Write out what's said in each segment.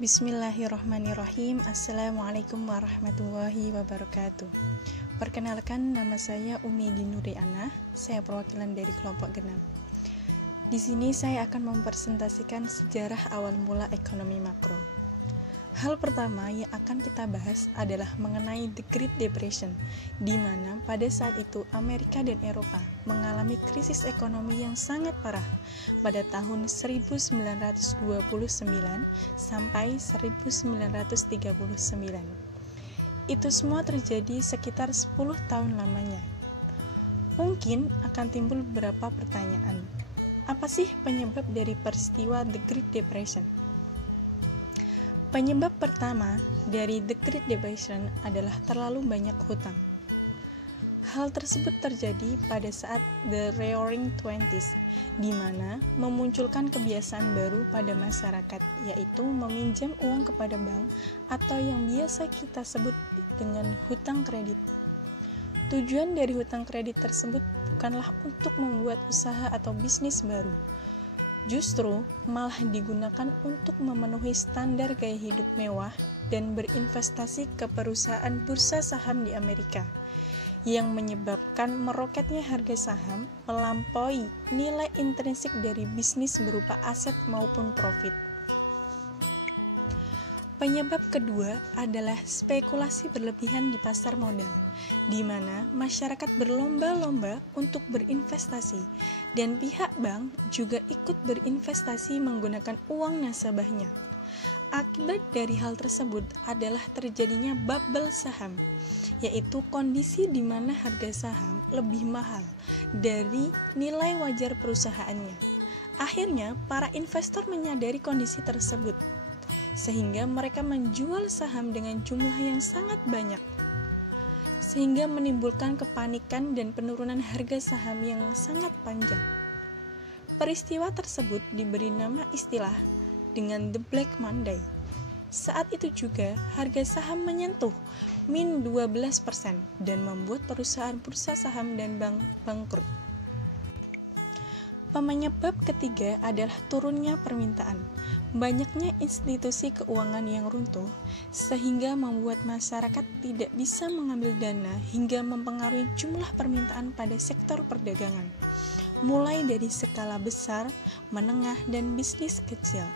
Bismillahirrahmanirrahim. Assalamualaikum warahmatullahi wabarakatuh. Perkenalkan, nama saya Umi Dinuriana. Saya perwakilan dari kelompok genap. Di sini saya akan mempresentasikan sejarah awal mula ekonomi makro. Hal pertama yang akan kita bahas adalah mengenai The Great Depression, di mana pada saat itu Amerika dan Eropa mengalami krisis ekonomi yang sangat parah pada tahun 1929 sampai 1939. Itu semua terjadi sekitar 10 tahun lamanya. Mungkin akan timbul beberapa pertanyaan. Apa sih penyebab dari peristiwa The Great Depression? Penyebab pertama dari The Great Depression adalah terlalu banyak hutang. Hal tersebut terjadi pada saat The Roaring Twenties, di mana memunculkan kebiasaan baru pada masyarakat, yaitu meminjam uang kepada bank atau yang biasa kita sebut dengan hutang kredit. Tujuan dari hutang kredit tersebut bukanlah untuk membuat usaha atau bisnis baru. Justru malah digunakan untuk memenuhi standar gaya hidup mewah dan berinvestasi ke perusahaan bursa saham di Amerika, yang menyebabkan meroketnya harga saham melampaui nilai intrinsik dari bisnis berupa aset maupun profit. Penyebab kedua adalah spekulasi berlebihan di pasar modal, di mana masyarakat berlomba-lomba untuk berinvestasi, dan pihak bank juga ikut berinvestasi menggunakan uang nasabahnya. Akibat dari hal tersebut adalah terjadinya bubble saham, yaitu kondisi di mana harga saham lebih mahal dari nilai wajar perusahaannya. Akhirnya, para investor menyadari kondisi tersebut, sehingga mereka menjual saham dengan jumlah yang sangat banyak, sehingga menimbulkan kepanikan dan penurunan harga saham yang sangat panjang. Peristiwa tersebut diberi nama istilah dengan The Black Monday. Saat itu juga harga saham menyentuh min 12% dan membuat perusahaan bursa saham dan bank bangkrut. Penyebab ketiga adalah turunnya permintaan. Banyaknya institusi keuangan yang runtuh, sehingga membuat masyarakat tidak bisa mengambil dana hingga mempengaruhi jumlah permintaan pada sektor perdagangan, mulai dari skala besar, menengah, dan bisnis kecil.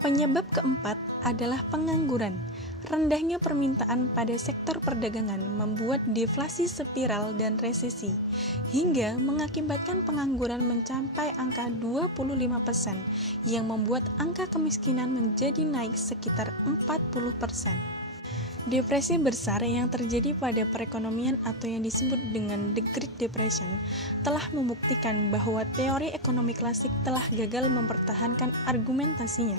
Penyebab keempat adalah pengangguran. Rendahnya permintaan pada sektor perdagangan membuat deflasi spiral dan resesi, hingga mengakibatkan pengangguran mencapai angka 25%, yang membuat angka kemiskinan menjadi naik sekitar 40%. Depresi besar yang terjadi pada perekonomian atau yang disebut dengan The Great Depression telah membuktikan bahwa teori ekonomi klasik telah gagal mempertahankan argumentasinya,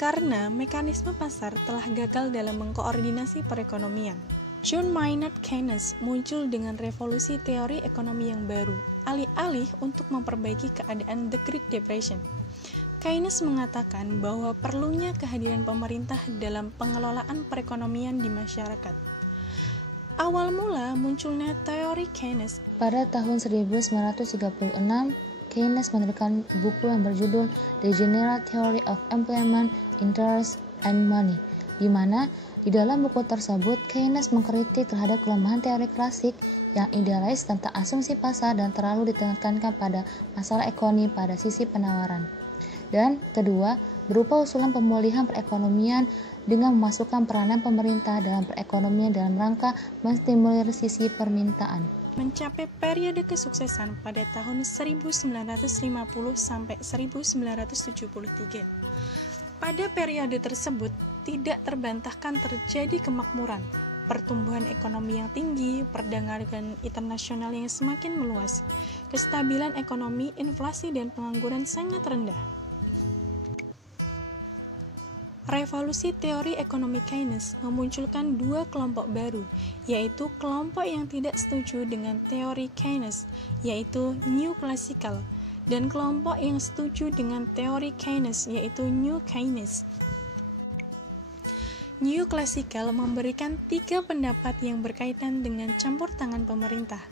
karena mekanisme pasar telah gagal dalam mengkoordinasi perekonomian. John Maynard Keynes muncul dengan revolusi teori ekonomi yang baru, alih-alih untuk memperbaiki keadaan The Great Depression. Keynes mengatakan bahwa perlunya kehadiran pemerintah dalam pengelolaan perekonomian di masyarakat. Awal mula munculnya teori Keynes. Pada tahun 1936, Keynes menerbitkan buku yang berjudul The General Theory of Employment, Interest, and Money, di mana di dalam buku tersebut Keynes mengkritik terhadap kelemahan teori klasik yang idealis tentang asumsi pasar dan terlalu ditekankan pada masalah ekonomi pada sisi penawaran. Dan kedua, berupa usulan pemulihan perekonomian dengan memasukkan peranan pemerintah dalam perekonomian dalam rangka menstimulir sisi permintaan. Mencapai periode kesuksesan pada tahun 1950 sampai 1973. Pada periode tersebut, tidak terbantahkan terjadi kemakmuran, pertumbuhan ekonomi yang tinggi, perdagangan internasional yang semakin meluas, kestabilan ekonomi, inflasi, dan pengangguran sangat rendah. Revolusi teori ekonomi Keynes memunculkan dua kelompok baru, yaitu kelompok yang tidak setuju dengan teori Keynes, yaitu New Classical, dan kelompok yang setuju dengan teori Keynes, yaitu New Keynes. New Classical memberikan 3 pendapat yang berkaitan dengan campur tangan pemerintah.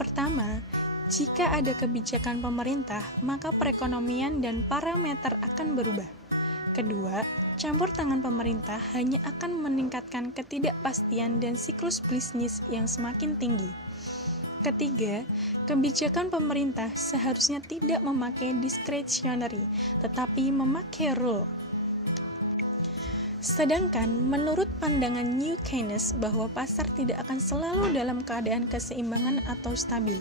Pertama, jika ada kebijakan pemerintah, maka perekonomian dan parameter akan berubah. Kedua, campur tangan pemerintah hanya akan meningkatkan ketidakpastian dan siklus bisnis yang semakin tinggi. Ketiga, kebijakan pemerintah seharusnya tidak memakai discretionary, tetapi memakai rule. Sedangkan menurut pandangan New Keynes bahwa pasar tidak akan selalu dalam keadaan keseimbangan atau stabil.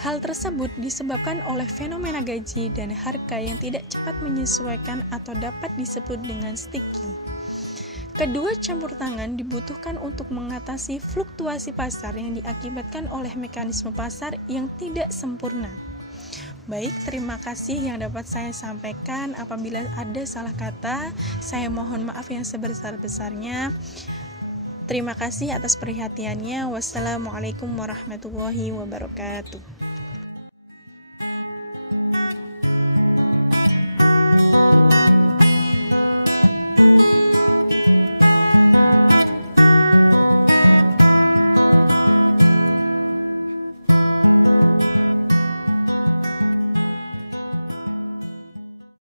Hal tersebut disebabkan oleh fenomena gaji dan harga yang tidak cepat menyesuaikan atau dapat disebut dengan sticky. Kedua campur tangan dibutuhkan untuk mengatasi fluktuasi pasar yang diakibatkan oleh mekanisme pasar yang tidak sempurna. Baik, terima kasih yang dapat saya sampaikan. Apabila ada salah kata, saya mohon maaf yang sebesar-besarnya. Terima kasih atas perhatiannya. Wassalamualaikum warahmatullahi wabarakatuh.